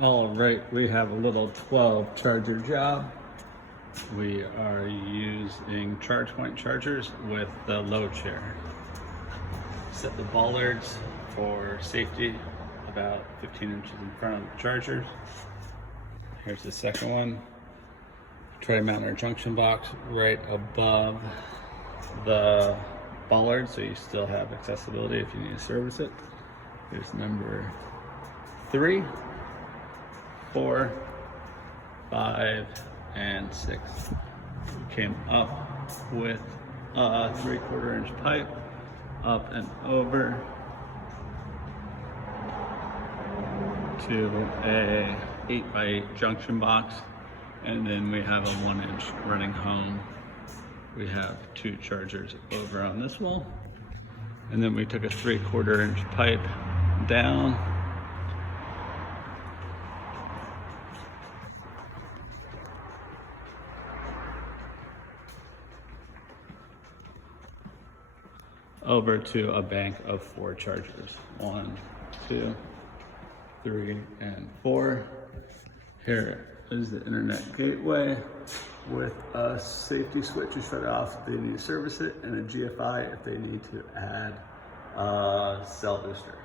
All right, we have a little 12 charger job. We are using ChargePoint chargers with the low chair. Set the bollards for safety about 15 inches in front of the chargers. Here's the second one. Try to mount our junction box right above the bollard so you still have accessibility if you need to service it. Here's number 3, 4, 5, and 6. We came up with a 3/4 inch pipe up and over to a 8x8 junction box, and then we have a 1 inch running home. We have 2 chargers over on this wall, and then we took a 3/4 inch pipe down over to a bank of 4 chargers. 1, 2, 3, and 4. Here is the internet gateway with a safety switch to shut it off if they need to service it, and a GFI if they need to add a cell booster.